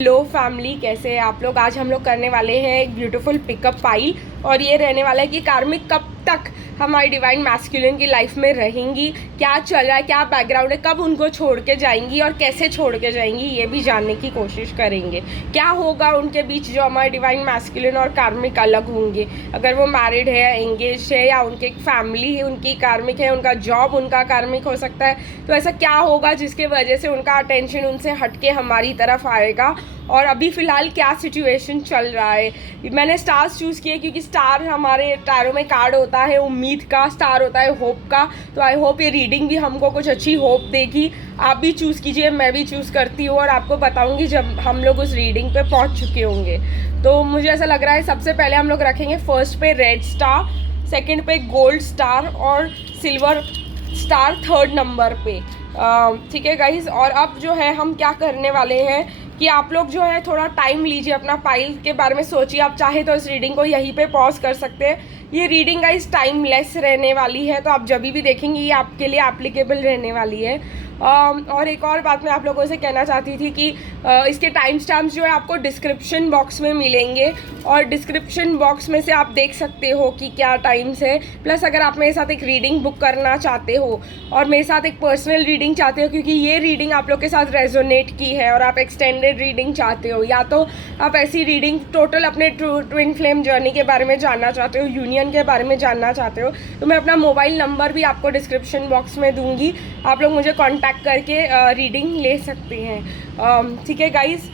Hello family, कैसे हैं आप लोग। आज हम लोग करने वाले हैं एक ब्यूटीफुल पिकअप फाइल और ये रहने वाला है कि कार्मिक कब तक हमारी डिवाइन मैस्कुलिन की लाइफ में रहेंगी, क्या चल रहा है, क्या बैकग्राउंड है, कब उनको छोड़ के जाएंगी और कैसे छोड़ के जाएंगी, ये भी जानने की कोशिश करेंगे। क्या होगा उनके बीच जो हमारे डिवाइन मैस्कुलिन और कार्मिक अलग होंगे, अगर वो मैरिड है, एंगेज है या उनके फैमिली है उनकी कार्मिक है, उनका जॉब उनका कार्मिक हो सकता है। तो ऐसा क्या होगा जिसके वजह से उनका अटेंशन उनसे हटके हमारी तरफ आएगा और अभी फ़िलहाल क्या सिचुएशन चल रहा है। मैंने स्टार्स चूज़ किए क्योंकि स्टार हमारे टैरो में कार्ड होता है उम्मीद का, स्टार होता है होप का। तो आई होप ये रीडिंग भी हमको कुछ अच्छी होप देगी। आप भी चूज़ कीजिए, मैं भी चूज़ करती हूँ और आपको बताऊँगी जब हम लोग उस रीडिंग पे पहुँच चुके होंगे। तो मुझे ऐसा लग रहा है सबसे पहले हम लोग रखेंगे फर्स्ट पे रेड स्टार, सेकेंड पे गोल्ड स्टार और सिल्वर स्टार थर्ड नंबर पे। ठीक है गाइज। और अब जो है हम क्या करने वाले हैं कि आप लोग जो है थोड़ा टाइम लीजिए, अपना फाइल के बारे में सोचिए। आप चाहे तो इस रीडिंग को यहीं पे पॉज कर सकते हैं। ये रीडिंग गाइज टाइमलेस रहने वाली है, तो आप जब भी देखेंगे ये आपके लिए एप्लीकेबल रहने वाली है। और एक और बात मैं आप लोगों से कहना चाहती थी कि इसके टाइम स्टैम्प्स जो है आपको डिस्क्रिप्शन बॉक्स में मिलेंगे और डिस्क्रिप्शन बॉक्स में से आप देख सकते हो कि क्या टाइम्स है। प्लस अगर आप मेरे साथ एक रीडिंग बुक करना चाहते हो और मेरे साथ एक पर्सनल रीडिंग चाहते हो, क्योंकि ये रीडिंग आप लोग के साथ रेजोनेट की है और आप एक्सटेंडेड रीडिंग चाहते हो, या तो आप ऐसी रीडिंग टोटल अपने ट्विन फ्लेम जर्नी के बारे में जानना चाहते हो, यूनियन के बारे में जानना चाहते हो, तो मैं अपना मोबाइल नंबर भी आपको डिस्क्रिप्शन बॉक्स में दूंगी। आप लोग मुझे कॉन्टैक्ट करके रीडिंग ले सकते हैं। ठीक है गाइज।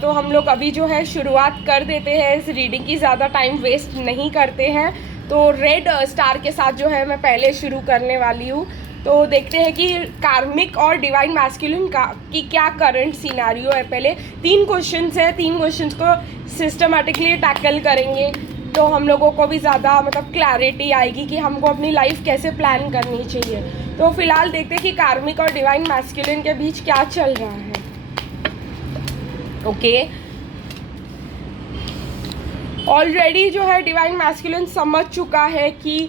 तो हम लोग अभी जो है शुरुआत कर देते हैं इस रीडिंग की, ज़्यादा टाइम वेस्ट नहीं करते हैं। तो रेड स्टार के साथ जो है मैं पहले शुरू करने वाली हूँ। तो देखते हैं कि कार्मिक और डिवाइन मैस्कुलिन की क्या करंट सिनेरियो है। पहले 3 क्वेश्चंस हैं, 3 क्वेश्चंस को सिस्टमेटिकली टैकल करेंगे तो हम लोगों को भी ज़्यादा क्लैरिटी आएगी कि हमको अपनी लाइफ कैसे प्लान करनी चाहिए। तो फिलहाल देखते हैं कि कार्मिक और डिवाइन मैस्कुलिन के बीच क्या चल रहा है। ओके, ऑलरेडी जो है डिवाइन मैस्कुलिन समझ चुका है कि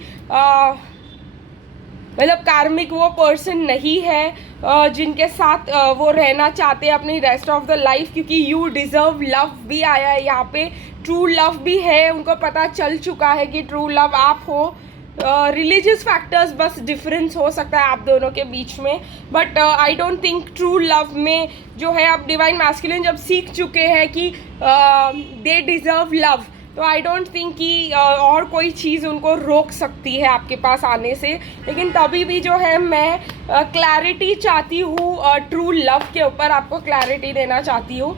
कार्मिक वो पर्सन नहीं है जिनके साथ वो रहना चाहते हैं अपनी रेस्ट ऑफ द लाइफ, क्योंकि यू डिज़र्व लव भी आया है यहाँ पे, ट्रू लव भी है। उनको पता चल चुका है कि ट्रू लव आप हो। रिलीजियस फैक्टर्स बस डिफरेंस हो सकता है आप दोनों के बीच में, but I don't think true love में जो है आप डिवाइन मैस्कुलिन जब सीख चुके हैं कि दे डिज़र्व लव, तो आई डोंट थिंक कि और कोई चीज़ उनको रोक सकती है आपके पास आने से। लेकिन तभी भी जो है मैं क्लैरिटी चाहती हूँ, ट्रू लव के ऊपर आपको क्लैरिटी देना चाहती हूँ।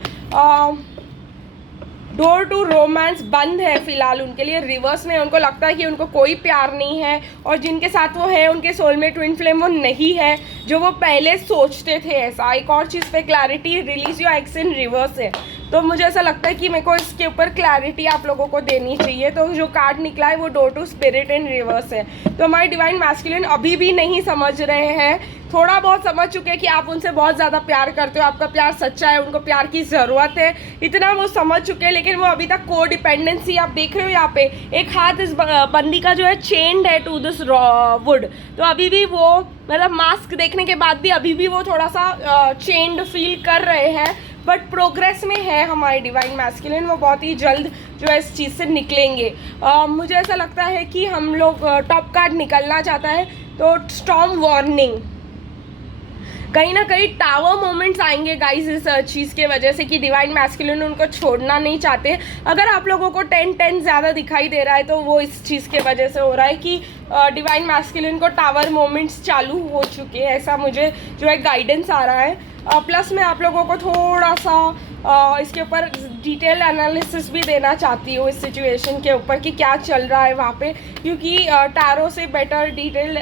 डोर टू रोमांस बंद है फिलहाल उनके लिए, रिवर्स में। उनको लगता है कि उनको कोई प्यार नहीं है और जिनके साथ वो है उनके सोलमेट ट्विन फ्लेम वो नहीं है जो वो पहले सोचते थे। ऐसा एक और चीज़ पे clarity, release your x in reverse है। तो मुझे ऐसा लगता है कि मेरे को इसके ऊपर क्लैरिटी आप लोगों को देनी चाहिए। तो जो कार्ड निकला है वो door to spirit in reverse है। तो हमारे डिवाइन मैस्कुलिन अभी भी नहीं समझ रहे हैं, थोड़ा बहुत समझ चुके हैं कि आप उनसे बहुत ज़्यादा प्यार करते हो, आपका प्यार सच्चा है, उनको प्यार की ज़रूरत है, इतना वो समझ चुके हैं। लेकिन वो अभी तक को डिपेंडेंसी आप देख रहे हो यहाँ पे, एक हाथ इस बंदी का जो है चेन्ड है टू दिस वुड। तो अभी भी वो मास्क देखने के बाद भी अभी भी वो थोड़ा सा चेन्ड फील कर रहे हैं, बट प्रोग्रेस में है हमारे डिवाइन मैस्कुलिन। वो बहुत ही जल्द जो है इस चीज़ से निकलेंगे। मुझे ऐसा लगता है कि हम लोग टॉप कार्ड निकलना चाहता है तो स्टॉर्म वार्निंग, कहीं ना कहीं टावर मोमेंट्स आएंगे गाइस इस चीज़ के वजह से कि डिवाइन मैस्कुलिन उनको छोड़ना नहीं चाहते। अगर आप लोगों को 10-10 ज़्यादा दिखाई दे रहा है तो वो इस चीज़ के वजह से हो रहा है कि डिवाइन मैस्कुलिन को टावर मोमेंट्स चालू हो चुके हैं, ऐसा मुझे जो है गाइडेंस आ रहा है। प्लस मैं आप लोगों को थोड़ा सा इसके ऊपर डिटेल एनालिसिस भी देना चाहती हूँ इस सिचुएशन के ऊपर कि क्या चल रहा है वहाँ पे, क्योंकि टैरो से बेटर डिटेल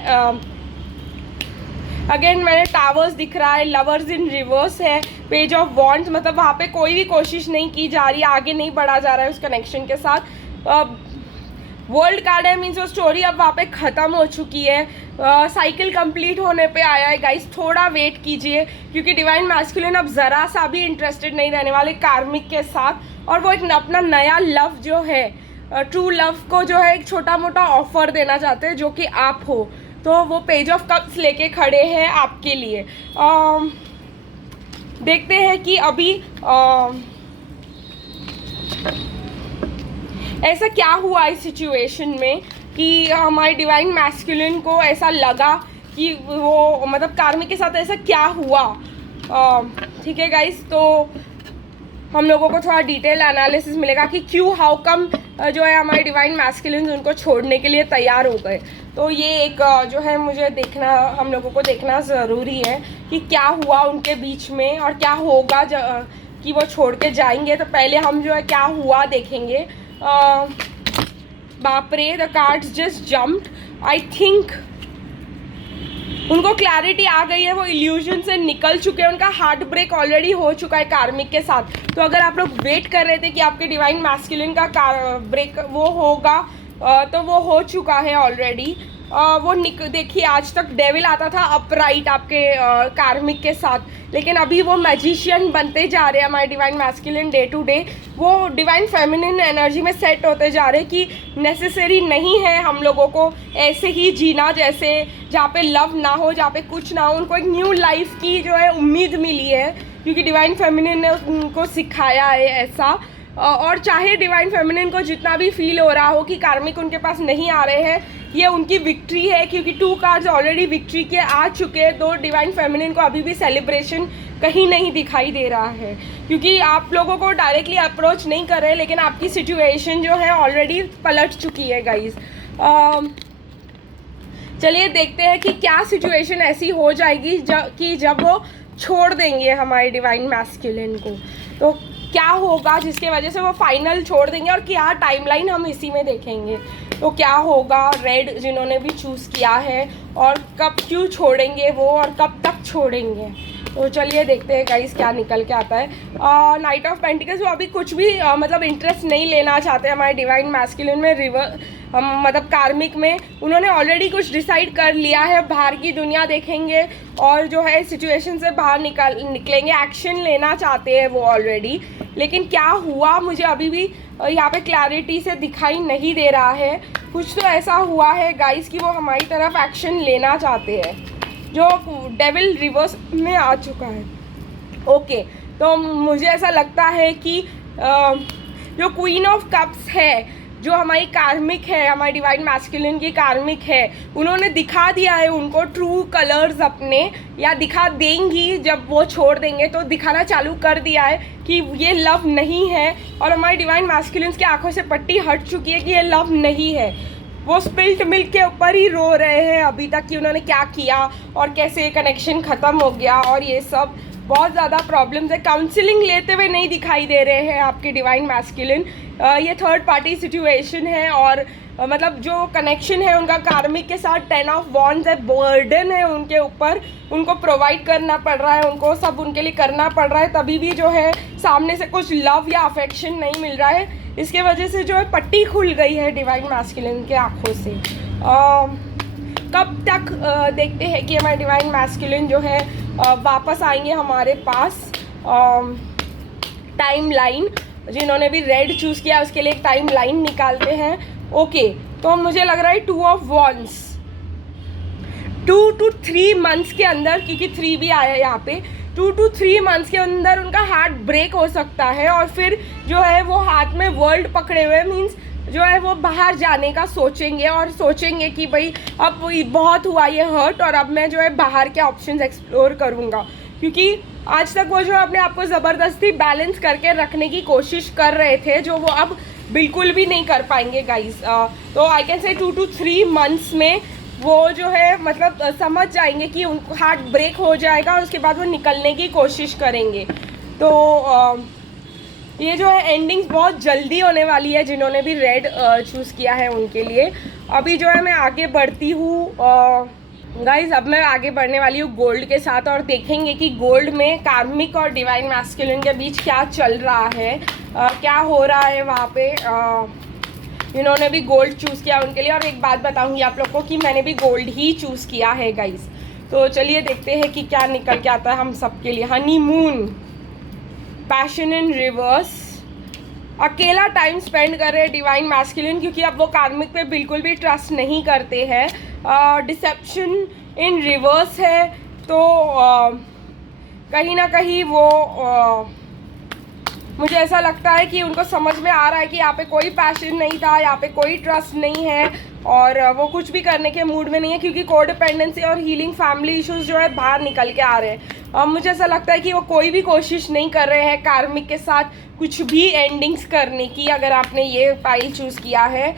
अगेन मैंने टावर्स दिख रहा है, लवर्स इन रिवर्स है, पेज ऑफ वॉन्ड्स, मतलब वहाँ पे कोई भी कोशिश नहीं की जा रही, आगे नहीं बढ़ा जा रहा है उस कनेक्शन के साथ। वर्ल्ड कार्ड है, मीन्स वो स्टोरी अब वहाँ पे ख़त्म हो चुकी है, साइकिल कंप्लीट होने पे आया है गाइस। थोड़ा वेट कीजिए क्योंकि डिवाइन मैस्कुलिन अब ज़रा सा भी इंटरेस्टेड नहीं रहने वाले कार्मिक के साथ, और वो एक अपना नया लव जो है, ट्रू लव को जो है एक छोटा मोटा ऑफर देना चाहते हैं जो कि आप हो। तो वो पेज ऑफ कप्स लेके खड़े हैं आपके लिए। देखते हैं कि अभी ऐसा क्या हुआ इस सिचुएशन में कि हमारे डिवाइन मैस्कुलिन को ऐसा लगा कि वो मतलब कार्मिक के साथ ऐसा क्या हुआ। ठीक है गाइस, तो हम लोगों को थोड़ा डिटेल एनालिसिस मिलेगा कि क्यों, हाउ कम जो है हमारे डिवाइन मैस्कुलिन उनको छोड़ने के लिए तैयार हो गए। तो ये एक जो है मुझे देखना, हम लोगों को देखना ज़रूरी है कि क्या हुआ उनके बीच में और क्या होगा कि वो छोड़ के जाएंगे। तो पहले हम जो है क्या हुआ देखेंगे। बाप रे, the cards just jumped. I think उनको क्लैरिटी आ गई है, वो इल्यूजन से निकल चुके हैं, उनका हार्ट ब्रेक ऑलरेडी हो चुका है कार्मिक के साथ। तो अगर आप लोग वेट कर रहे थे कि आपके डिवाइन मैस्कुलिन का ब्रेक वो होगा, तो वो हो चुका है ऑलरेडी। वो देखिए, आज तक डेविल आता था अपराइट आपके कार्मिक के साथ, लेकिन अभी वो मैजिशियन बनते जा रहे हैं हमारे divine masculine day to day. वो डिवाइन फेमिनिन एनर्जी में सेट होते जा रहे हैं कि नेसेसरी नहीं है हम लोगों को ऐसे ही जीना, जैसे जहाँ पे लव ना हो, जहाँ पे कुछ ना हो। उनको एक न्यू लाइफ की जो है उम्मीद मिली है, क्योंकि डिवाइन फेमिनिन ने उनको सिखाया है ऐसा। और चाहे डिवाइन फेमिनिन को जितना भी फील हो रहा हो कि कार्मिक उनके पास नहीं आ रहे हैं, ये उनकी विक्ट्री है, क्योंकि 2 कार्ड्स ऑलरेडी विक्ट्री के आ चुके हैं। तो डिवाइन फेमिनिन को अभी भी सेलिब्रेशन कहीं नहीं दिखाई दे रहा है, क्योंकि आप लोगों को डायरेक्टली अप्रोच नहीं कर रहे, लेकिन आपकी सिचुएशन जो है ऑलरेडी पलट चुकी है गाइज। चलिए देखते हैं कि क्या सिचुएशन ऐसी हो जाएगी कि जब वो छोड़ देंगे हमारे डिवाइन मैस्कुलिन को, तो क्या होगा जिसके वजह से वो फाइनल छोड़ देंगे, और क्या टाइमलाइन हम इसी में देखेंगे। तो क्या होगा रेड जिन्होंने भी चूज़ किया है, और कब क्यों छोड़ेंगे वो, और कब तक छोड़ेंगे। तो चलिए देखते हैं गाइस क्या निकल के आता है। नाइट ऑफ पेंटिकल्स, वो अभी कुछ भी मतलब इंटरेस्ट नहीं लेना चाहते हमारे डिवाइन मैस्कुलिन में, मतलब कार्मिक में। उन्होंने ऑलरेडी कुछ डिसाइड कर लिया है, बाहर की दुनिया देखेंगे और जो है सिचुएशन से बाहर निकलेंगे, एक्शन लेना चाहते हैं वो ऑलरेडी। लेकिन क्या हुआ मुझे अभी भी यहाँ पे क्लैरिटी से दिखाई नहीं दे रहा है। कुछ तो ऐसा हुआ है गाइस कि वो हमारी तरफ एक्शन लेना चाहते हैं, जो डेविल रिवर्स में आ चुका है। ओके, तो मुझे ऐसा लगता है कि जो क्वीन ऑफ कप्स है, जो हमारी कार्मिक है, हमारी डिवाइन मैस्कुलिन की कार्मिक है, उन्होंने दिखा दिया है उनको ट्रू कलर्स अपने, या दिखा देंगी जब वो छोड़ देंगे, तो दिखाना चालू कर दिया है कि ये लव नहीं है। और हमारी डिवाइन मैस्कुलिन की आंखों से पट्टी हट चुकी है कि ये लव नहीं है। वो स्पिल्ट मिल्क के ऊपर ही रो रहे हैं अभी तक कि उन्होंने क्या किया और कैसे कनेक्शन ख़त्म हो गया, और ये सब बहुत ज़्यादा प्रॉब्लम्स है। काउंसलिंग लेते हुए नहीं दिखाई दे रहे हैं आपके डिवाइन मैस्कुलिन। ये थर्ड पार्टी सिचुएशन है, और मतलब जो कनेक्शन है उनका कार्मिक के साथ 10 ऑफ वॉन्ड्स है, बर्डन है उनके ऊपर, उनको प्रोवाइड करना पड़ रहा है, उनको सब उनके लिए करना पड़ रहा है, तभी भी जो है सामने से कुछ लव या अफेक्शन नहीं मिल रहा है। इसके वजह से जो है पट्टी खुल गई है डिवाइन मैस्कुलिन के आँखों से। कब तक देखते हैं कि हमारे डिवाइन मैस्कुलिन जो है वापस आएंगे हमारे पास। टाइम लाइन, जिन्होंने भी रेड चूज़ किया उसके लिए एक टाइम लाइन निकालते हैं। ओके, तो मुझे लग रहा है 2 ऑफ वॉन्ड्स 2 to 3 मंथ्स के अंदर, क्योंकि 3 भी आया यहाँ पे, 2 to 3 मंथ्स के अंदर उनका हार्ट ब्रेक हो सकता है, और फिर जो है वो हाथ में वर्ल्ड पकड़े हुए, मीन्स जो है वो बाहर जाने का सोचेंगे, और सोचेंगे कि भाई अब बहुत हुआ ये हर्ट, और अब मैं जो है बाहर के ऑप्शंस एक्सप्लोर करूँगा। क्योंकि आज तक वो जो अपने आप को ज़बरदस्ती बैलेंस करके रखने की कोशिश कर रहे थे, जो वो अब बिल्कुल भी नहीं कर पाएंगे गाइस। तो I can say 2 to 3 months में वो जो है मतलब समझ जाएंगे कि उनको हार्ट ब्रेक हो जाएगा, और उसके बाद वो निकलने की कोशिश करेंगे। तो ये जो है एंडिंग्स बहुत जल्दी होने वाली है, जिन्होंने भी रेड चूज़ किया है उनके लिए। अभी जो है मैं आगे बढ़ती हूँ गाइज, अब मैं आगे बढ़ने वाली हूँ गोल्ड के साथ, और देखेंगे कि गोल्ड में कार्मिक और डिवाइन मैस्कुलिन के बीच क्या चल रहा है, क्या हो रहा है वहाँ पे। इन्होंने भी गोल्ड चूज़ किया उनके लिए, और एक बात बताऊँगी आप लोग को कि मैंने भी गोल्ड ही चूज़ किया है गाइज। तो चलिए देखते हैं कि क्या निकल के आता है हम सबके लिए। हनीमून, पैशन इन रिवर्स, अकेला टाइम स्पेंड कर रहे हैं डिवाइन मैस्कुलिन, क्योंकि अब वो कार्मिक पे बिल्कुल भी ट्रस्ट नहीं करते हैं। डिसेप्शन इन रिवर्स है, तो कहीं ना कहीं वो मुझे ऐसा लगता है कि उनको समझ में आ रहा है कि यहाँ पे कोई पैशन नहीं था, यहाँ पे कोई ट्रस्ट नहीं है और वो कुछ भी करने के मूड में नहीं है, क्योंकि कोडिपेंडेंसी और हीलिंग फैमिली इश्यूज जो है बाहर निकल के आ रहे हैं। मुझे ऐसा लगता है कि वो कोई भी कोशिश नहीं कर रहे हैं कार्मिक के साथ कुछ भी एंडिंग्स करने की, अगर आपने ये फाइल चूज़ किया है।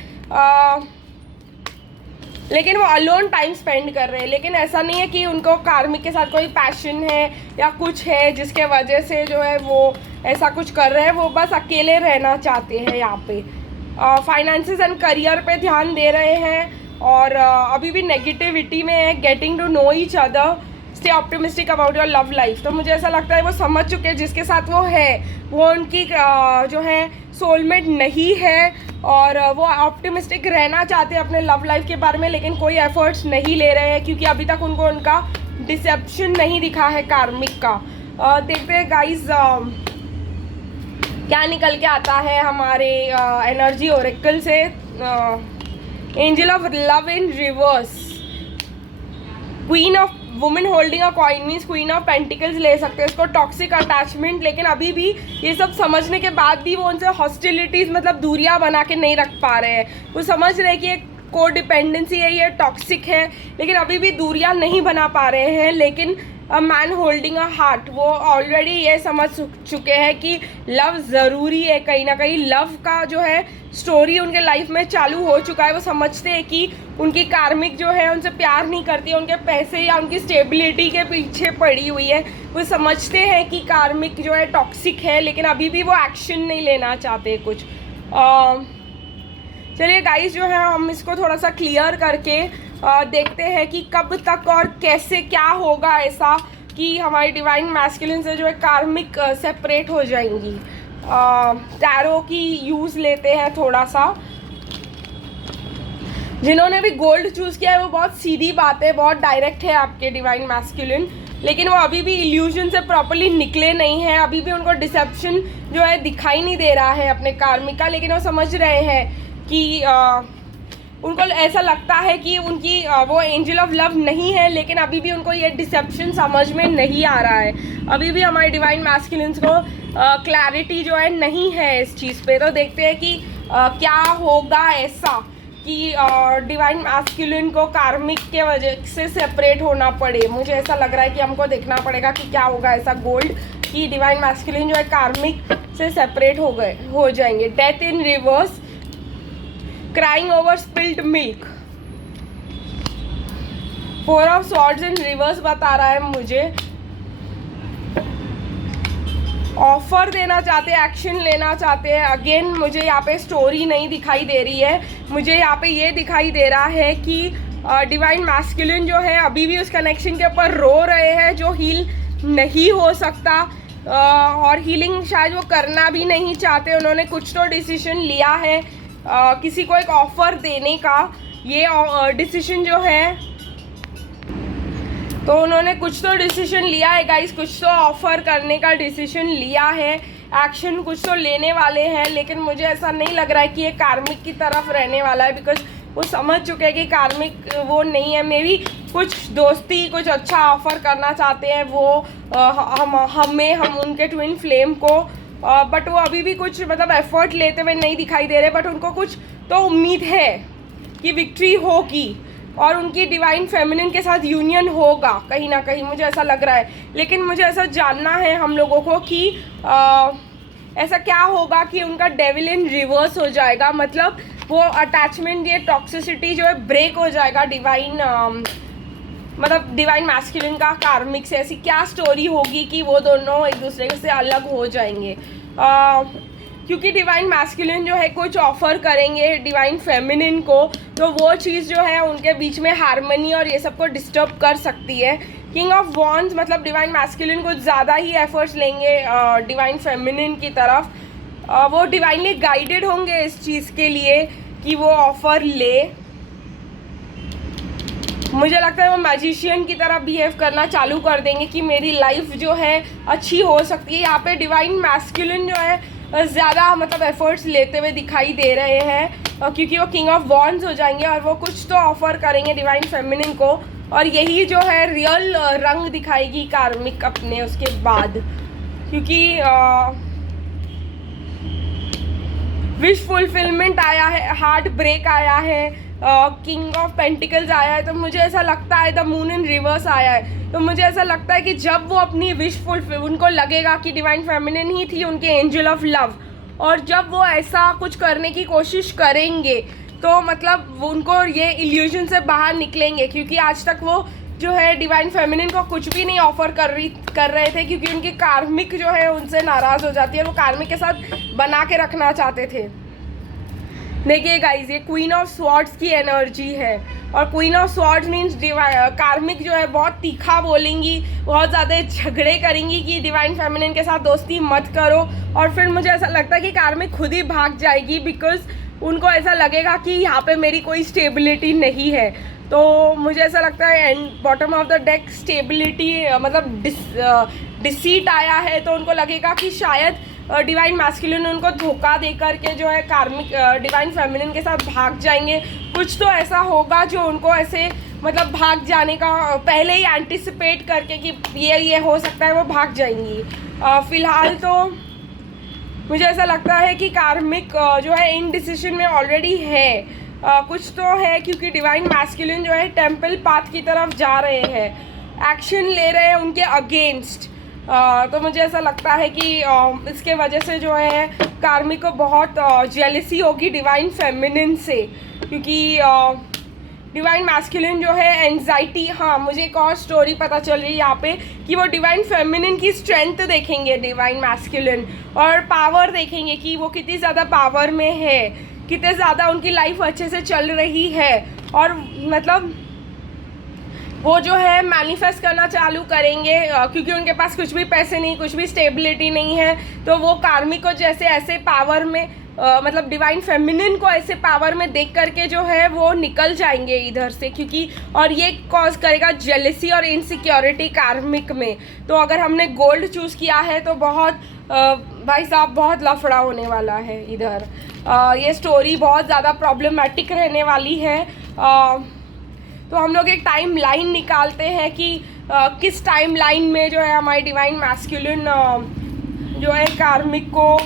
लेकिन वो अलोन टाइम स्पेंड कर रहे हैं, लेकिन ऐसा नहीं है कि उनको कार्मिक के साथ कोई पैशन है या कुछ है जिसके वजह से जो है वो ऐसा कुछ कर रहे हैं। वो बस अकेले रहना चाहते हैं यहाँ पे। फाइनेंसेस एंड करियर पे ध्यान दे रहे हैं और अभी भी नेगेटिविटी में है। Getting to know each other, stay optimistic about your love life. तो मुझे ऐसा लगता है वो समझ चुके हैं जिसके साथ वो है वो उनकी जो है सोलमेट नहीं है और वो ऑप्टिमिस्टिक रहना चाहते हैं अपने लव लाइफ के बारे में, लेकिन कोई एफर्ट्स नहीं ले रहे हैं क्योंकि अभी तक उनको उनका डिसेप्शन नहीं दिखा है कार्मिक का। देखते हैं गाइस क्या निकल के आता है हमारे एनर्जी ओरेकल से। Angel of love in reverse, queen of women holding a coin means queen of pentacles ले सकते हैं इसको, टॉक्सिक अटैचमेंट। लेकिन अभी भी ये सब समझने के बाद भी वो उनसे हॉस्टिलिटीज़ मतलब दूरियां बना के नहीं रख पा रहे हैं। वो समझ रहे हैं कि ये कोडिपेंडेंसी है, ये टॉक्सिक है, लेकिन अभी भी दूरियां नहीं बना पा रहे हैं। लेकिन a man holding a heart, वो ऑलरेडी ये समझ चुके हैं कि लव ज़रूरी है। कहीं ना कहीं लव का जो है स्टोरी उनके लाइफ में चालू हो चुका है। वो समझते हैं कि उनकी कार्मिक जो है उनसे प्यार नहीं करती है, उनके पैसे या उनकी स्टेबिलिटी के पीछे पड़ी हुई है। वो समझते हैं कि कार्मिक जो है टॉक्सिक है, लेकिन अभी भी वो एक्शन नहीं लेना चाहते कुछ। चलिए गाइस जो है हम इसको थोड़ा सा क्लियर करके देखते हैं कि कब तक और कैसे क्या होगा ऐसा कि हमारी डिवाइन मैस्कुलिन से जो है कार्मिक सेपरेट हो जाएंगी। टैरो की यूज़ लेते हैं थोड़ा सा। जिन्होंने भी गोल्ड चूज़ किया है वो बहुत सीधी बात है, बहुत डायरेक्ट है आपके डिवाइन मैस्कुलिन, लेकिन वो अभी भी इल्यूजन से प्रॉपर्ली निकले नहीं हैं। अभी भी उनको डिसेप्शन जो है दिखाई नहीं दे रहा है अपने कार्मिक का, लेकिन वो समझ रहे हैं कि उनको ऐसा लगता है कि उनकी वो एंजल ऑफ लव नहीं है, लेकिन अभी भी उनको ये डिसेप्शन समझ में नहीं आ रहा है। अभी भी हमारे डिवाइन मैस्कुलिन्स को क्लैरिटी जो है नहीं है इस चीज़ पे। तो देखते हैं कि क्या होगा ऐसा कि डिवाइन मैस्कुलिन को कार्मिक के वजह से सेपरेट होना पड़े। मुझे ऐसा लग रहा है कि हमको देखना पड़ेगा कि क्या होगा ऐसा गोल्ड कि डिवाइन मैस्कुलिन जो है कार्मिक से सेपरेट हो जाएंगे। Death in reverse, crying over spilled milk, four of swords in reverse बता रहा है मुझे। ऑफर देना चाहते हैं, एक्शन लेना चाहते हैं। अगेन मुझे यहाँ पे स्टोरी नहीं दिखाई दे रही है, मुझे यहाँ पे ये दिखाई दे रहा है कि डिवाइन मैस्कुलिन जो है अभी भी उस कनेक्शन के ऊपर रो रहे हैं जो हील नहीं हो सकता, और हीलिंग शायद वो करना भी नहीं चाहते। उन्होंने कुछ तो डिसीजन लिया है किसी को एक ऑफ़र देने का, ये डिसीजन जो है, तो उन्होंने कुछ तो डिसीजन लिया है गाइस, कुछ तो ऑफ़र करने का डिसीजन लिया है, एक्शन कुछ तो लेने वाले हैं। लेकिन मुझे ऐसा नहीं लग रहा है कि ये कार्मिक की तरफ रहने वाला है, बिकॉज वो समझ चुके हैं कि कार्मिक वो नहीं है। मे बी कुछ दोस्ती कुछ अच्छा ऑफ़र करना चाहते हैं वो हम उनके ट्विन फ्लेम को, बट वो अभी भी कुछ मतलब एफर्ट लेते हुए नहीं दिखाई दे रहे। बट उनको कुछ तो उम्मीद है कि विक्ट्री होगी और उनकी डिवाइन फेमिनिन के साथ यूनियन होगा कहीं ना कहीं, मुझे ऐसा लग रहा है। लेकिन मुझे ऐसा जानना है हम लोगों को कि ऐसा क्या होगा कि उनका डेविल इन रिवर्स हो जाएगा, मतलब वो अटैचमेंट, ये टॉक्सिसिटी जो है ब्रेक हो जाएगा डिवाइन मतलब डिवाइन मैस्कुलिन का कार्मिक से। ऐसी क्या स्टोरी होगी कि वो दोनों एक दूसरे से अलग हो जाएंगे, क्योंकि डिवाइन मैस्कुलिन जो है कुछ ऑफ़र करेंगे डिवाइन फेमिनिन को, तो वो चीज़ जो है उनके बीच में हारमनी और ये सब को डिस्टर्ब कर सकती है। किंग ऑफ वॉन्ड्स मतलब डिवाइन मैस्कुलिन कुछ ज़्यादा ही एफर्ट्स लेंगे डिवाइन फेमिनिन की तरफ, वो डिवाइनली गाइडेड होंगे इस चीज़ के लिए कि वो ऑफ़र ले। मुझे लगता है वो मैजिशियन की तरह बिहेव करना चालू कर देंगे कि मेरी लाइफ जो है अच्छी हो सकती है। यहाँ पे डिवाइन मैस्कुलिन जो है ज़्यादा मतलब एफर्ट्स लेते हुए दिखाई दे रहे हैं, क्योंकि वो किंग ऑफ वॉन्ड्स हो जाएंगे और वो कुछ तो ऑफ़र करेंगे डिवाइन फेमिनिन को, और यही जो है रियल रंग दिखाएगी कार्मिक अपने उसके बाद। क्योंकि विश फुलफिलमेंट आया है, हार्ट ब्रेक आया है, किंग ऑफ पेंटिकल्स आया है। तो मुझे ऐसा लगता है द मून इन रिवर्स आया है। तो मुझे ऐसा लगता है कि जब वो अपनी विश उनको लगेगा कि डिवाइन फेमिनिन ही थी उनके एंजल ऑफ लव, और जब वो ऐसा कुछ करने की कोशिश करेंगे तो मतलब वो उनको ये इल्यूजन से बाहर निकलेंगे, क्योंकि आज तक वो जो है डिवाइन फेमिनिन को कुछ भी नहीं ऑफर कर रहे थे, क्योंकि उनकी कार्मिक जो है उनसे नाराज़ हो जाती है, वो कार्मिक के साथ बना के रखना चाहते थे। देखिए गाइज, ये क्वीन ऑफ स्वॉर्ड्स की एनर्जी है, और क्वीन ऑफ स्वॉर्ड्स मीन्स कार्मिक जो है बहुत तीखा बोलेंगी, बहुत ज़्यादा झगड़े करेंगी कि डिवाइन फेमिनिन के साथ दोस्ती मत करो, और फिर मुझे ऐसा लगता है कि कार्मिक खुद ही भाग जाएगी, बिकॉज उनको ऐसा लगेगा कि यहाँ पे मेरी कोई स्टेबिलिटी नहीं है। तो मुझे ऐसा लगता है and bottom of the deck stability मतलब डिसीट आया है, तो उनको लगेगा कि शायद डिवाइन मैस्कुलिन उनको धोखा दे करके जो है कार्मिक डिवाइन फेमिनिन के साथ भाग जाएंगे। कुछ तो ऐसा होगा जो उनको ऐसे मतलब भाग जाने का पहले ही एंटिसिपेट करके कि ये हो सकता है, वो भाग जाएंगी। फ़िलहाल तो मुझे ऐसा लगता है कि कार्मिक जो है इन डिसीजन में ऑलरेडी है, कुछ तो है, क्योंकि डिवाइन मैस्कुलिन जो है टेम्पल पाथ की तरफ जा रहे हैं, एक्शन ले रहे हैं उनके अगेंस्ट। तो मुझे ऐसा लगता है कि इसके वजह से जो है कार्मिक को बहुत जेलसी होगी डिवाइन फेमिनिन से, क्योंकि डिवाइन मैस्कुलिन जो है एंजाइटी। हाँ, मुझे एक और स्टोरी पता चल रही है यहाँ पे कि वो डिवाइन फेमिनिन की स्ट्रेंथ देखेंगे डिवाइन मैस्कुलिन, और पावर देखेंगे कि वो कितनी ज़्यादा पावर में है, कितने ज़्यादा उनकी लाइफ अच्छे से चल रही है, और मतलब वो जो है मैनिफेस्ट करना चालू करेंगे, क्योंकि उनके पास कुछ भी पैसे नहीं, कुछ भी स्टेबिलिटी नहीं है। तो वो कार्मिक को जैसे ऐसे पावर में मतलब डिवाइन फेमिनिन को ऐसे पावर में देख करके जो है वो निकल जाएंगे इधर से, क्योंकि और ये कॉज करेगा जेलसी और इनसिक्योरिटी कार्मिक में। तो अगर हमने गोल्ड चूज़ किया है तो बहुत भाई साहब बहुत लफड़ा होने वाला है इधर। ये स्टोरी बहुत ज़्यादा प्रॉब्लमेटिक रहने वाली है। तो हम लोग एक टाइम लाइन निकालते हैं कि किस टाइम लाइन में जो है हमारी डिवाइन मैस्कुलिन जो है कार्मिक को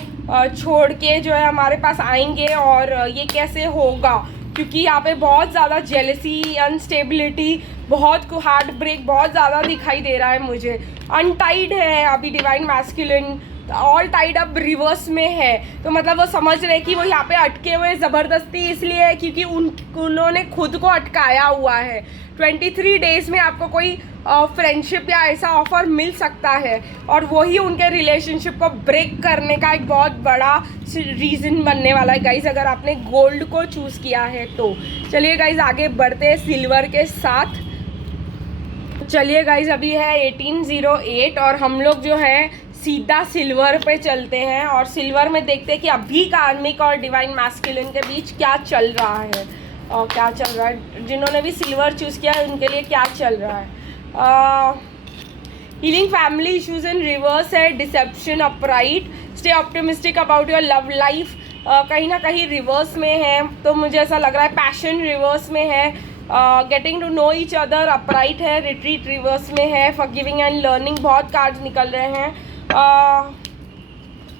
छोड़ के जो है हमारे पास आएंगे, और ये कैसे होगा, क्योंकि यहाँ पे बहुत ज़्यादा जेलसी, अनस्टेबिलिटी, बहुत हार्ट ब्रेक बहुत ज़्यादा दिखाई दे रहा है मुझे। अनटाइड है अभी divine masculine, all tied up reverse में है। तो मतलब वो समझ रहे कि वो यहाँ पे अटके हुए ज़बरदस्ती इसलिए है क्योंकि उन्होंने खुद को अटकाया हुआ है। 23 डेज़ में आपको कोई फ्रेंडशिप या ऐसा ऑफ़र मिल सकता है, और वही उनके रिलेशनशिप को ब्रेक करने का एक बहुत बड़ा रीज़न बनने वाला है गाइज़, अगर आपने गोल्ड को चूज़ किया है तो। चलिए गाइज़ आगे बढ़ते हैं सिल्वर के साथ। चलिए गाइज़ अभी है 1808 और हम लोग जो है सीधा सिल्वर पे चलते हैं, और सिल्वर में देखते हैं कि अभी कार्मिक और डिवाइन मैस्कुलिन के बीच क्या चल रहा है, और क्या चल रहा है, जिन्होंने भी सिल्वर चूज़ किया है उनके लिए क्या चल रहा है। Healing family issues in reverse है, deception upright, stay optimistic about your love life कहीं ना कहीं रिवर्स में है। तो मुझे ऐसा लग रहा है पैशन रिवर्स में है, getting to know each other upright है, रिट्रीट रिवर्स में है, फॉरगिविंग एंड लर्निंग बहुत कार्ड्स निकल रहे हैं,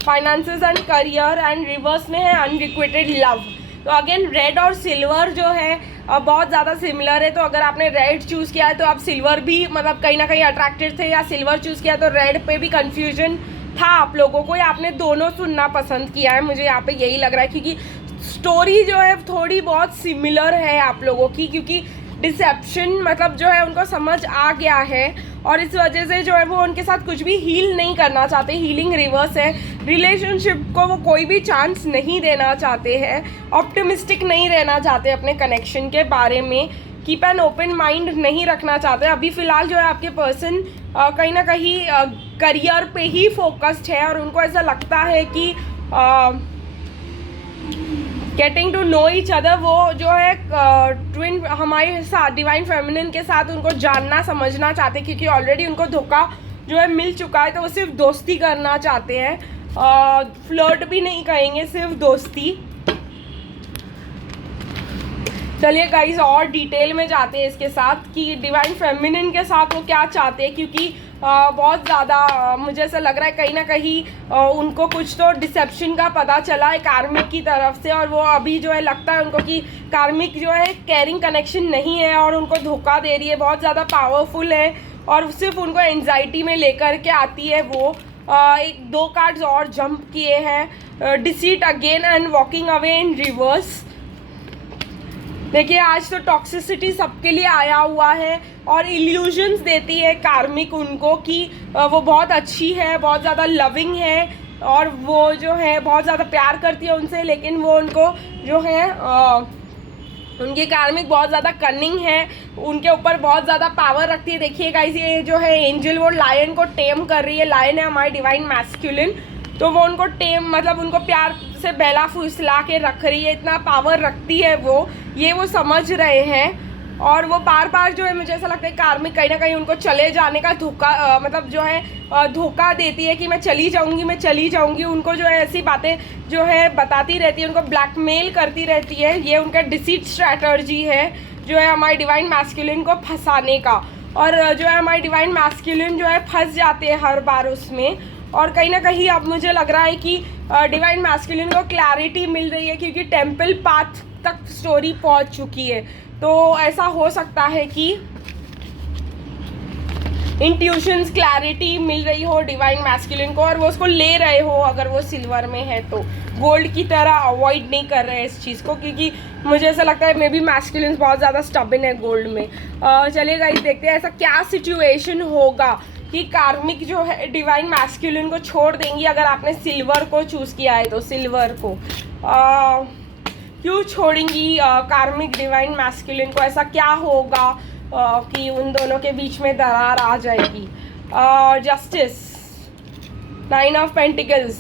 finances and career and reverse में है, अनरिक्विटेड लव। तो अगेन रेड और सिल्वर जो है बहुत ज़्यादा सिमिलर है। तो अगर आपने रेड चूज़ किया है तो आप सिल्वर भी मतलब कहीं ना कहीं अट्रैक्टेड थे, या सिल्वर चूज़ किया तो रेड पे भी कन्फ्यूजन था आप लोगों को, या आपने दोनों सुनना पसंद किया है, मुझे यहाँ पे यही लग रहा है, क्योंकि स्टोरी जो है थोड़ी बहुत सिमिलर है आप लोगों की, क्योंकि डिसेप्शन मतलब जो है उनको समझ आ गया है, और इस वजह से जो है वो उनके साथ कुछ भी हील नहीं करना चाहते, हीलिंग रिवर्स है। रिलेशनशिप को वो कोई भी चांस नहीं देना चाहते हैं, ऑप्टिमिस्टिक नहीं रहना चाहते अपने कनेक्शन के बारे में, कीप एन ओपन माइंड नहीं रखना चाहते। अभी फ़िलहाल जो है आपके पर्सन कहीं ना कहीं करियर पे ही फोकस्ड है, और उनको ऐसा लगता है कि getting to know each other, वो जो है ट्विन हमारे साथ डिवाइन फेमिनिन के साथ उनको जानना समझना चाहते हैं, क्योंकि ऑलरेडी उनको धोखा जो है मिल चुका है, तो वो सिर्फ दोस्ती करना चाहते हैं, फ्लर्ट भी नहीं कहेंगे, सिर्फ दोस्ती। चलिए गाइज और डिटेल में जाते हैं इसके साथ कि डिवाइन फेमिनिन के साथ वो क्या चाहते हैं, क्योंकि बहुत ज़्यादा मुझे ऐसा लग रहा है कहीं ना कहीं उनको कुछ तो डिसेप्शन का पता चला है कार्मिक की तरफ से, और वो अभी जो है लगता है उनको कि कार्मिक जो है केयरिंग कनेक्शन नहीं है और उनको धोखा दे रही है, बहुत ज़्यादा पावरफुल है और सिर्फ उनको एंजाइटी में लेकर के आती है। वो एक 2 कार्ड्स और जंप किए हैं, deceit again and walking away in reverse. देखिए आज तो टॉक्सिसिटी सबके लिए आया हुआ है और इल्यूजन्स देती है कार्मिक उनको कि वो बहुत अच्छी है, बहुत ज़्यादा लविंग है और वो जो है बहुत ज़्यादा प्यार करती है उनसे, लेकिन वो उनको जो है उनकी कार्मिक बहुत ज़्यादा कनिंग है, उनके ऊपर बहुत ज़्यादा पावर रखती है। देखिए गाइस ये जो है एंजल वो लायन को टेम कर रही है, लायन है हमारी डिवाइन मैस्कुलिन, तो वो उनको टेम मतलब उनको प्यार से बहला फुसला के रख रही है, इतना पावर रखती है वो, ये वो समझ रहे हैं। और वो बार बार जो है मुझे ऐसा लगता है कार्मिक कहीं ना कहीं उनको चले जाने का धोखा मतलब जो है धोखा देती है कि मैं चली जाऊंगी। उनको जो है ऐसी बातें जो है बताती रहती है, उनको ब्लैकमेल करती रहती है। ये उनका डिसीट स्ट्रैटर्जी है जो है हमारी डिवाइन मैस्कुलिन को फंसाने का, और जो है हमारी डिवाइन मैस्कुलिन जो है फंस जाते हैं हर बार उसमें। और कहीं ना कहीं अब मुझे लग रहा है कि डिवाइन मैस्कुलिन को क्लैरिटी मिल रही है क्योंकि टेम्पल पाथ तक स्टोरी पहुंच चुकी है। तो ऐसा हो सकता है कि इंट्यूशंस क्लैरिटी मिल रही हो डिवाइन मैस्कुलिन को और वो उसको ले रहे हो, अगर वो सिल्वर में है तो गोल्ड की तरह अवॉइड नहीं कर रहे हैं इस चीज़ को, क्योंकि मुझे ऐसा लगता है मे बी मैस्कुलिन बहुत ज़्यादा स्टबन है गोल्ड में। चलिए गाइस देखते हैं ऐसा क्या सिचुएशन होगा कि कार्मिक जो है डिवाइन मैस्कुलिन को छोड़ देंगी अगर आपने सिल्वर को चूज़ किया है तो। सिल्वर को क्यों छोड़ेंगी कार्मिक डिवाइन मैस्कुलिन को, ऐसा क्या होगा कि उन दोनों के बीच में दरार आ जाएगी। Justice, 9 of pentacles,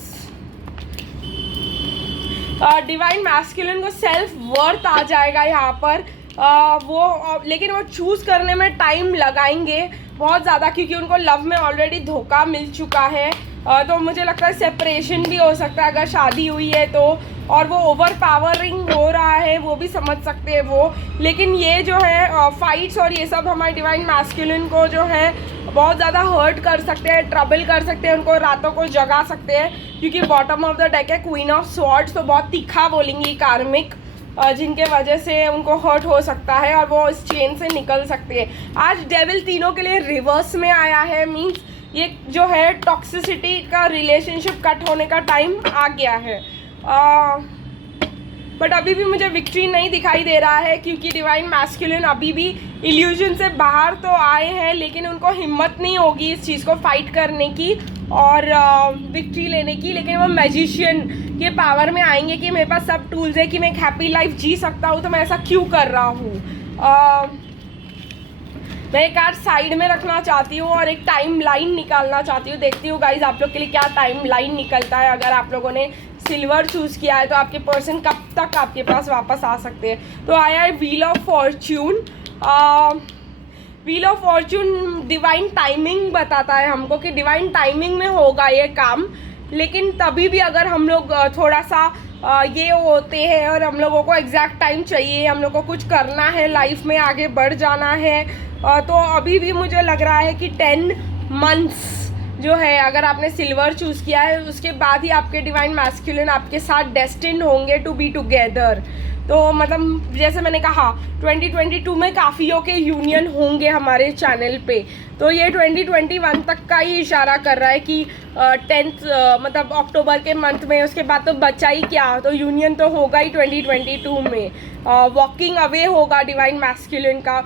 divine masculine को सेल्फ वर्थ आ जाएगा यहाँ पर। लेकिन वो चूज़ करने में टाइम लगाएंगे बहुत ज़्यादा क्योंकि उनको लव में ऑलरेडी धोखा मिल चुका है। तो मुझे लगता है सेपरेशन भी हो सकता है अगर शादी हुई है तो, और वो ओवर पावरिंग हो रहा है वो भी समझ सकते हैं वो। लेकिन ये जो है फाइट्स और ये सब हमारे डिवाइन मैस्कुलिन को जो है बहुत ज़्यादा हर्ट कर सकते हैं, ट्रबल कर सकते हैं, उनको रातों को जगा सकते हैं क्योंकि बॉटम ऑफ द डेक है क्वीन ऑफ स्वॉर्ड्स, तो बहुत तीखा बोलेंगी कार्मिक जिनके वजह से उनको हर्ट हो सकता है और वो इस चेन से निकल सकते हैं। आज डेविल तीनों के लिए रिवर्स में आया है, मीन्स ये जो है टॉक्सिसिटी का रिलेशनशिप कट होने का टाइम आ गया है। बट अभी भी मुझे विक्ट्री नहीं दिखाई दे रहा है क्योंकि डिवाइन मैस्कुलिन अभी भी इल्यूजन से बाहर तो आए हैं लेकिन उनको हिम्मत नहीं होगी इस चीज़ को फाइट करने की और विक्ट्री लेने की। लेकिन वो मैजिशियन के पावर में आएंगे कि मेरे पास सब टूल्स है कि मैं एक हैप्पी लाइफ जी सकता हूँ, तो मैं ऐसा क्यों कर रहा हूँ। मैं एक कार्ड साइड में रखना चाहती हूँ और एक टाइम लाइन निकालना चाहती हूँ। देखती हूँ गाइज आप लोग के लिए क्या टाइम लाइन निकलता है। अगर आप लोगों ने सिल्वर चूज़ किया है तो आपके पर्सन कब तक आपके पास वापस आ सकते हैं। तो आया है wheel of Fortune. Wheel of Fortune divine timing बताता है हमको कि डिवाइन टाइमिंग में होगा ये काम, लेकिन तभी भी अगर हम लोग थोड़ा सा ये होते हैं और हम लोगों को एग्जैक्ट टाइम चाहिए, हम लोग को कुछ करना है लाइफ में, आगे बढ़ जाना है, तो अभी भी मुझे लग रहा है कि 10 मंथ्स जो है अगर आपने सिल्वर चूज़ किया है उसके बाद ही आपके डिवाइन मैस्कुलिन आपके साथ डेस्टिन्ड होंगे टू बी टुगेदर। तो मतलब जैसे मैंने कहा 2022 में काफ़ियों के यूनियन होंगे हमारे चैनल पे, तो ये 2021 तक का ही इशारा कर रहा है कि 10th मतलब अक्टूबर के मंथ में, उसके बाद तो बचा ही क्या, तो यूनियन तो होगा ही 2022 में। वॉकिंग अवे होगा डिवाइन मैस्कुलिन का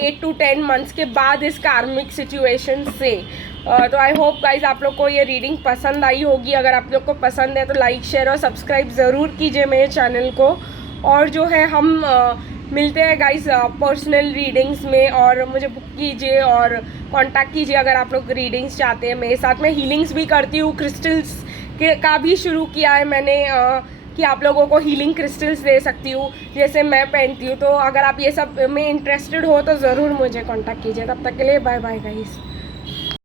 8 to 10 मंथ्स के बाद इस कार्मिक सिचुएशन से। तो आई होप गाइज आप लोग को ये रीडिंग पसंद आई होगी। अगर आप लोग को पसंद है तो लाइक शेयर और सब्सक्राइब ज़रूर कीजिए मेरे चैनल को। और जो है हम मिलते हैं गाइज पर्सनल रीडिंग्स में, और मुझे बुक कीजिए और कांटेक्ट कीजिए अगर आप लोग रीडिंग्स चाहते हैं मेरे साथ। मैं हीलिंग्स भी करती हूँ, क्रिस्टल्स का भी शुरू किया है मैंने कि आप लोगों को हीलिंग क्रिस्टल्स दे सकती हूँ जैसे मैं पहनती हूँ। तो अगर आप ये सब में इंटरेस्टेड हो तो ज़रूर मुझे कांटेक्ट कीजिए। तब तक के लिए बाय बाय गाइस।